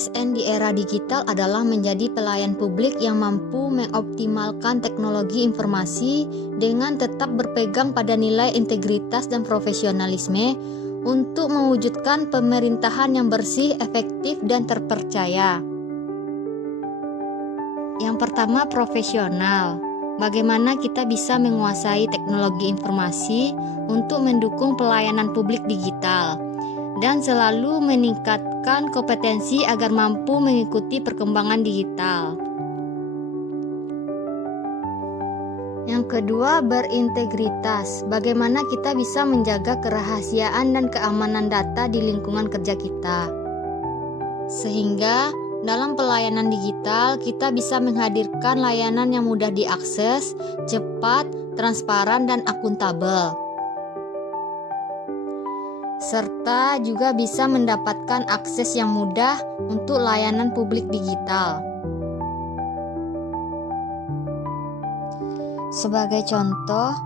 ASN di era digital adalah menjadi pelayan publik yang mampu mengoptimalkan teknologi informasi dengan tetap berpegang pada nilai integritas dan profesionalisme untuk mewujudkan pemerintahan yang bersih, efektif, dan terpercaya. Yang pertama, profesional. Bagaimana kita bisa menguasai teknologi informasi untuk mendukung pelayanan publik digital dan selalu meningkatkan kompetensi agar mampu mengikuti perkembangan digital. Yang kedua, berintegritas. Bagaimana kita bisa menjaga kerahasiaan dan keamanan data di lingkungan kerja kita, sehingga dalam pelayanan digital kita bisa menghadirkan layanan yang mudah diakses, cepat, transparan, dan akuntabel, serta juga bisa mendapatkan akses yang mudah untuk layanan publik digital. Sebagai contoh,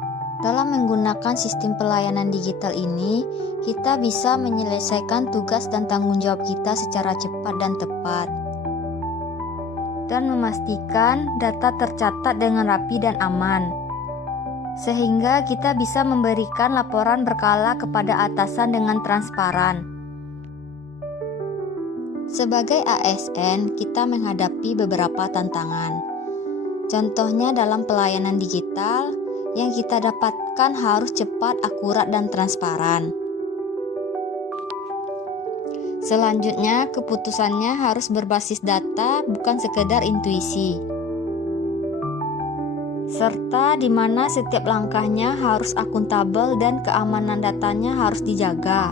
dalam menggunakan sistem pelayanan digital ini, kita bisa menyelesaikan tugas dan tanggung jawab kita secara cepat dan tepat, dan memastikan data tercatat dengan rapi dan aman, sehingga kita bisa memberikan laporan berkala kepada atasan dengan transparan. Sebagai ASN, kita menghadapi beberapa tantangan. Contohnya dalam pelayanan digital, yang kita dapatkan harus cepat, akurat, dan transparan. Selanjutnya, keputusannya harus berbasis data, bukan sekedar intuisi, serta di mana setiap langkahnya harus akuntabel dan keamanan datanya harus dijaga.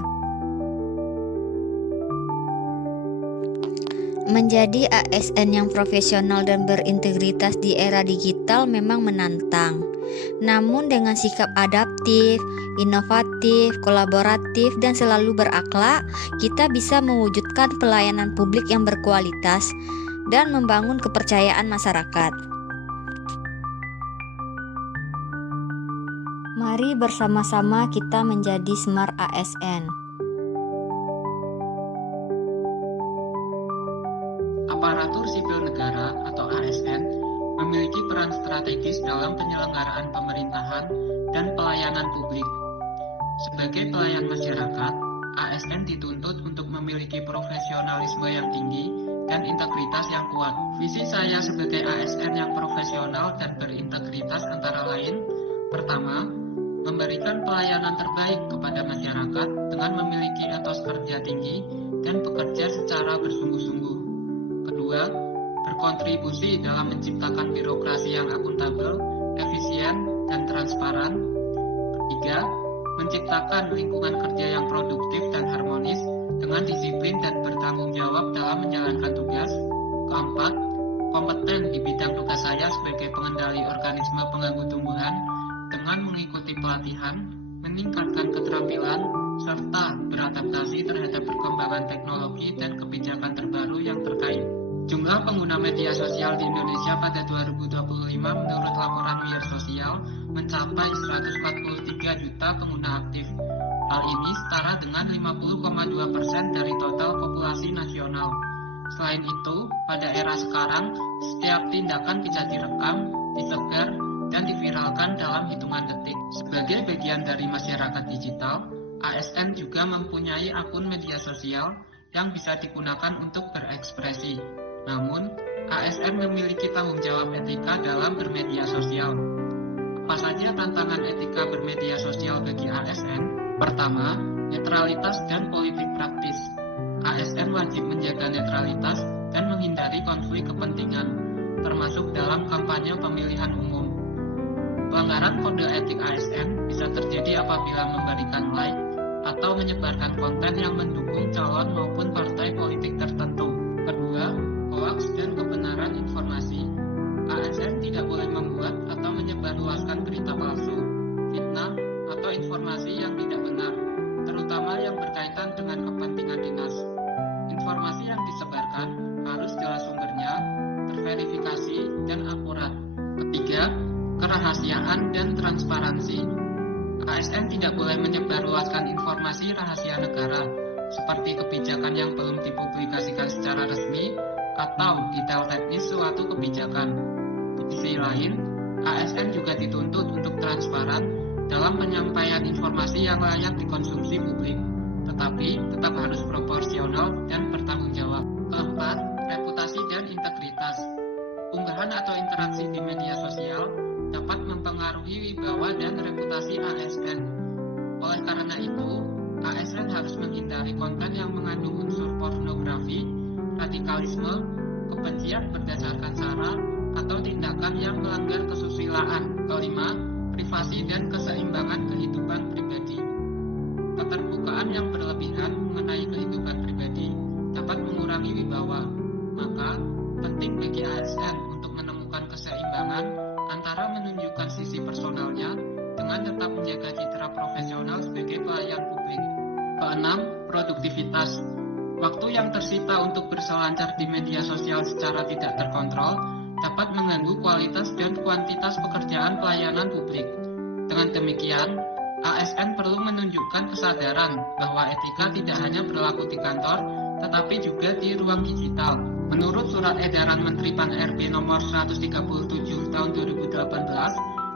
Menjadi ASN yang profesional dan berintegritas di era digital memang menantang. Namun dengan sikap adaptif, inovatif, kolaboratif, dan selalu berakhlak, kita bisa mewujudkan pelayanan publik yang berkualitas dan membangun kepercayaan masyarakat. Mari bersama-sama kita menjadi Smart ASN. Aparatur sipil negara atau ASN memiliki peran strategis dalam penyelenggaraan pemerintahan dan pelayanan publik. Sebagai pelayan masyarakat, ASN dituntut untuk memiliki profesionalisme yang tinggi dan integritas yang kuat. Visi saya sebagai ASN yang profesional dan berintegritas antara lain: pertama, memberikan pelayanan terbaik kepada masyarakat dengan memiliki etos kerja tinggi dan bekerja secara bersungguh-sungguh. Kedua, berkontribusi dalam menciptakan birokrasi yang akuntabel, efisien, dan transparan. Ketiga, menciptakan lingkungan kerja yang produktif dan harmonis dengan disiplin dan bertanggung jawab dalam menjalankan tugas. Keempat, kompeten di bidang tugas saya sebagai pengendali organisme pengganggu tumbuhan dengan mengikuti pelatihan, meningkatkan keterampilan, serta beradaptasi terhadap perkembangan teknologi dan kebijakan terbaru yang terkait. Jumlah pengguna media sosial di Indonesia pada 2025 menurut laporan Wir Sosial mencapai 143 juta pengguna aktif. Hal ini setara dengan 50,2% dari total populasi nasional. Selain itu, pada era sekarang, setiap tindakan bisa direkam, disebar, dan diviralkan dalam hitungan detik. Sebagai bagian dari masyarakat digital, ASN juga mempunyai akun media sosial yang bisa digunakan untuk berekspresi. Namun, ASN memiliki tanggung jawab etika dalam bermedia sosial. Apa saja tantangan etika bermedia sosial bagi ASN? Pertama, netralitas dan politik praktis. ASN wajib menjaga netralitas dan menghindari konflik kepentingan, termasuk dalam kampanye pemilihan umum. Pelanggaran kode etik ASN bisa terjadi apabila memberikan like atau menyebarkan konten yang mendukung calon maupun partai politik tertentu. Kedua, hoaks dan kebenaran informasi. ASN tidak boleh membuat atau menyebarluaskan berita palsu, fitnah, atau informasi yang tidak benar, terutama yang berkaitan dengan kepentingan dinas. Informasi yang disebarkan harus jelas sumbernya, terverifikasi, dan akurat. Ketiga, kerahasiaan dan transparansi. ASN tidak boleh menyebarluaskan informasi rahasia negara, seperti kebijakan yang belum dipublikasikan secara resmi atau detail teknis suatu kebijakan. Di sisi lain, ASN juga dituntut untuk transparan dalam penyampaian informasi yang layak dikonsumsi publik, tetapi tetap harus proporsional dan bertanggung jawab. Keempat, reputasi dan integritas. Unggahan atau interaksi di media sosial dapat mempengaruhi wibawa dan reputasi ASN. Oleh karena itu, ASN harus menghindari konten yang mengandung unsur pornografi, radikalisme, kebencian berdasarkan sara, atau tindakan yang melanggar kesusilaan. Kelima, privasi dan keseimbangan kehidupan pribadi. Keterbukaan yang berlebihan mengenai kehidupan pribadi dapat mengurangi wibawa. Maka, penting bagi ASN untuk menemukan keseimbangan antara menunjukkan sisi personalnya dengan tetap menjaga citra profesional sebagai pelayan publik. Keenam, produktivitas. Waktu yang tersita untuk berselancar di media sosial secara tidak terkontrol dapat mengganggu kualitas dan kuantitas pekerjaan pelayanan publik. Dengan demikian, ASN perlu menunjukkan kesadaran bahwa etika tidak hanya berlaku di kantor, tetapi juga di ruang digital. Menurut Surat Edaran Menteri Pan-RB Nomor 137 Tahun 2018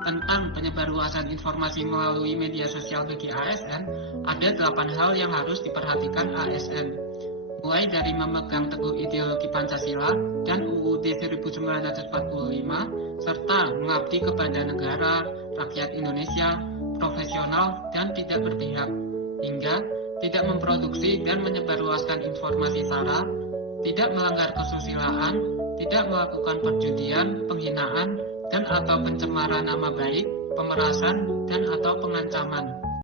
tentang penyebarluasan informasi melalui media sosial bagi ASN, ada 8 hal yang harus diperhatikan ASN. Mulai dari memegang teguh ideologi Pancasila dan UUD 1945, serta mengabdi kepada negara, rakyat Indonesia, profesional, dan tidak berpihak, hingga tidak memproduksi dan menyebarluaskan informasi sara, tidak melanggar kesusilaan, tidak melakukan perjudian, penghinaan, dan atau pencemaran nama baik, pemerasan, dan atau pengancaman.